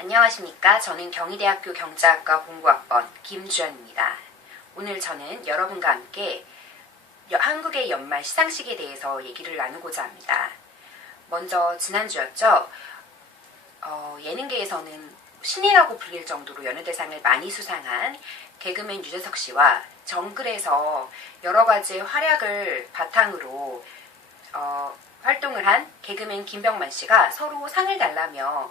안녕하십니까. 저는 경희대학교 경제학과 공부학번 김주연입니다. 오늘 저는 여러분과 함께 한국의 연말 시상식에 대해서 얘기를 나누고자 합니다. 먼저 지난주였죠. 예능계에서는 신이라고 불릴 정도로 연예대상을 많이 수상한 개그맨 유재석 씨와 정글에서 여러 가지의 활약을 바탕으로 활동을 한 개그맨 김병만 씨가 서로 상을 달라며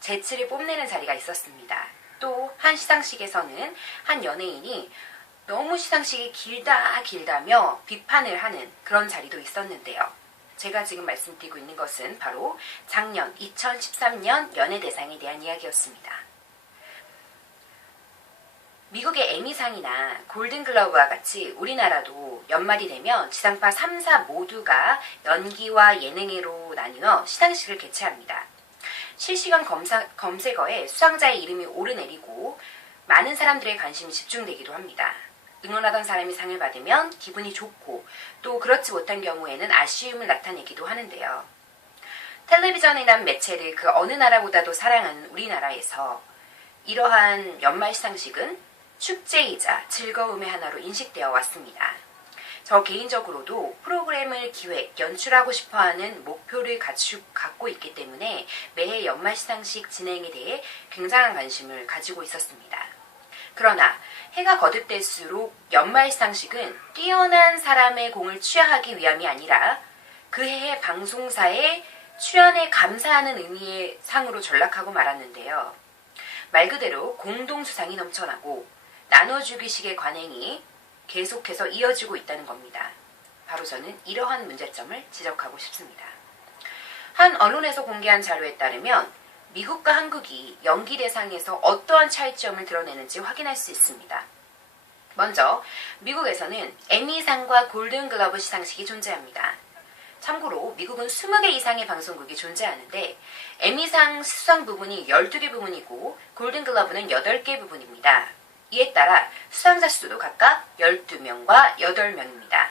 재치를 뽐내는 자리가 있었습니다. 또 한 시상식에서는 한 연예인이 너무 시상식이 길다며 비판을 하는 그런 자리도 있었는데요. 제가 지금 말씀드리고 있는 것은 바로 작년 2013년 연예대상에 대한 이야기였습니다. 미국의 에미상이나 골든글러브와 같이 우리나라도 연말이 되면 지상파 3사 모두가 연기와 예능으로 나뉘어 시상식을 개최합니다. 실시간 검색어에 수상자의 이름이 오르내리고 많은 사람들의 관심이 집중되기도 합니다. 응원하던 사람이 상을 받으면 기분이 좋고 또 그렇지 못한 경우에는 아쉬움을 나타내기도 하는데요. 텔레비전이란 매체를 그 어느 나라보다도 사랑하는 우리나라에서 이러한 연말 시상식은 축제이자 즐거움의 하나로 인식되어 왔습니다. 저 개인적으로도 프로그램을 기획, 연출하고 싶어하는 목표를 갖고 있기 때문에 매해 연말 시상식 진행에 대해 굉장한 관심을 가지고 있었습니다. 그러나 해가 거듭될수록 연말 시상식은 뛰어난 사람의 공을 취하하기 위함이 아니라 그 해의 방송사의 출연에 감사하는 의미의 상으로 전락하고 말았는데요. 말 그대로 공동수상이 넘쳐나고 나눠주기식의 관행이 계속해서 이어지고 있다는 겁니다. 바로 저는 이러한 문제점을 지적하고 싶습니다. 한 언론에서 공개한 자료에 따르면 미국과 한국이 연기 대상에서 어떠한 차이점을 드러내는지 확인할 수 있습니다. 먼저 미국에서는 에미상과 골든글러브 시상식이 존재합니다. 참고로 미국은 20개 이상의 방송국이 존재하는데 에미상 수상 부분이 12개 부분이고 골든글러브는 8개 부분입니다. 이에 따라 수상자 수도 각각 12명과 8명입니다.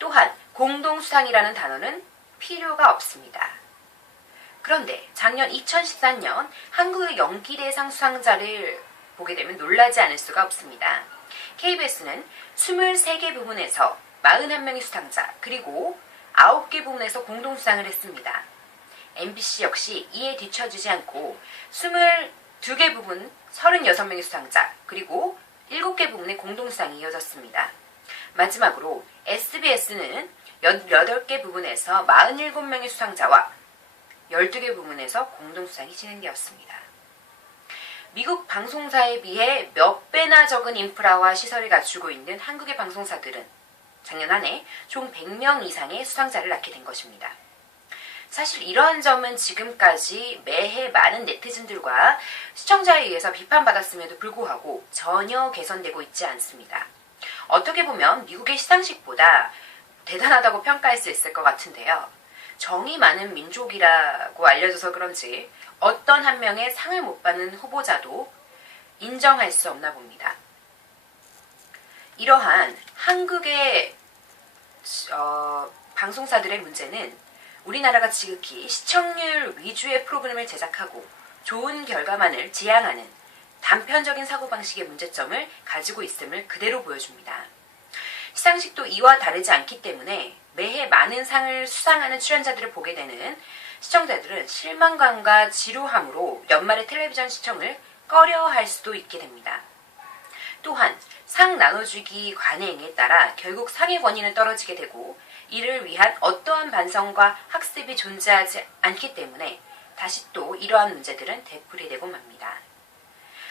또한 공동수상이라는 단어는 필요가 없습니다. 그런데 작년 2014년 한국의 연기대상 수상자를 보게 되면 놀라지 않을 수가 없습니다. KBS는 23개 부문에서 41명의 수상자 그리고 9개 부문에서 공동수상을 했습니다. MBC 역시 이에 뒤처지지 않고 22개 부분 36명의 수상자 그리고 7개 부문의 공동수상이 이어졌습니다. 마지막으로 SBS는 18개 부분에서 47명의 수상자와 12개 부문에서 공동수상이 진행되었습니다. 미국 방송사에 비해 몇 배나 적은 인프라와 시설을 갖추고 있는 한국의 방송사들은 작년 한 해 총 100명 이상의 수상자를 낳게 된 것입니다. 사실 이러한 점은 지금까지 매해 많은 네티즌들과 시청자에 의해서 비판받았음에도 불구하고 전혀 개선되고 있지 않습니다. 어떻게 보면 미국의 시상식보다 대단하다고 평가할 수 있을 것 같은데요. 정이 많은 민족이라고 알려져서 그런지 어떤 한 명의 상을 못 받는 후보자도 인정할 수 없나 봅니다. 이러한 한국의 방송사들의 문제는 우리나라가 지극히 시청률 위주의 프로그램을 제작하고 좋은 결과만을 지향하는 단편적인 사고방식의 문제점을 가지고 있음을 그대로 보여줍니다. 시상식도 이와 다르지 않기 때문에 매해 많은 상을 수상하는 출연자들을 보게 되는 시청자들은 실망감과 지루함으로 연말의 텔레비전 시청을 꺼려할 수도 있게 됩니다. 또한 상 나눠주기 관행에 따라 결국 상의 권위는 떨어지게 되고 이를 위한 어떠한 반성과 학습이 존재하지 않기 때문에 다시 또 이러한 문제들은 되풀이되고 맙니다.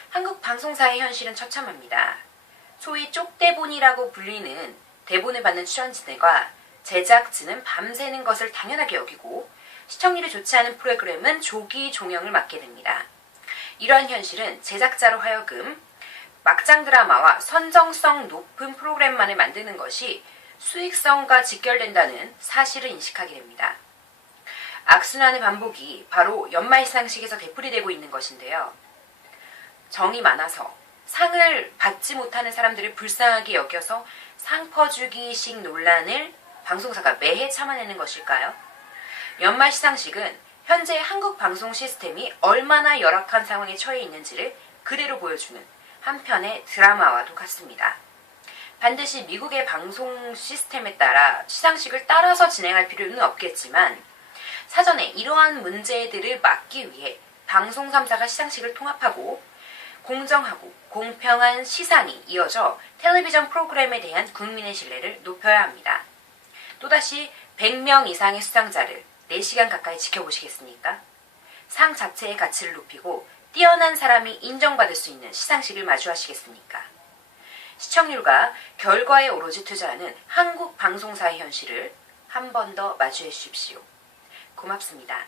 한국 방송사의 현실은 처참합니다. 소위 쪽대본이라고 불리는 대본을 받는 출연진들과 제작진은 밤새는 것을 당연하게 여기고 시청률이 좋지 않은 프로그램은 조기 종영을 맞게 됩니다. 이러한 현실은 제작자로 하여금 막장 드라마와 선정성 높은 프로그램만을 만드는 것이 수익성과 직결된다는 사실을 인식하게 됩니다. 악순환의 반복이 바로 연말 시상식에서 되풀이되고 있는 것인데요. 정이 많아서 상을 받지 못하는 사람들을 불쌍하게 여겨서 상 퍼주기식 논란을 방송사가 매해 참아내는 것일까요? 연말 시상식은 현재 한국 방송 시스템이 얼마나 열악한 상황에 처해 있는지를 그대로 보여주는 한편의 드라마와도 같습니다. 반드시 미국의 방송 시스템에 따라 시상식을 따라서 진행할 필요는 없겠지만 사전에 이러한 문제들을 막기 위해 방송 3사가 시상식을 통합하고 공정하고 공평한 시상이 이어져 텔레비전 프로그램에 대한 국민의 신뢰를 높여야 합니다. 또다시 100명 이상의 수상자를 4시간 가까이 지켜보시겠습니까? 상 자체의 가치를 높이고 뛰어난 사람이 인정받을 수 있는 시상식을 마주하시겠습니까? 시청률과 결과에 오로지 투자하는 한국 방송사의 현실을 한 번 더 마주해 주십시오. 고맙습니다.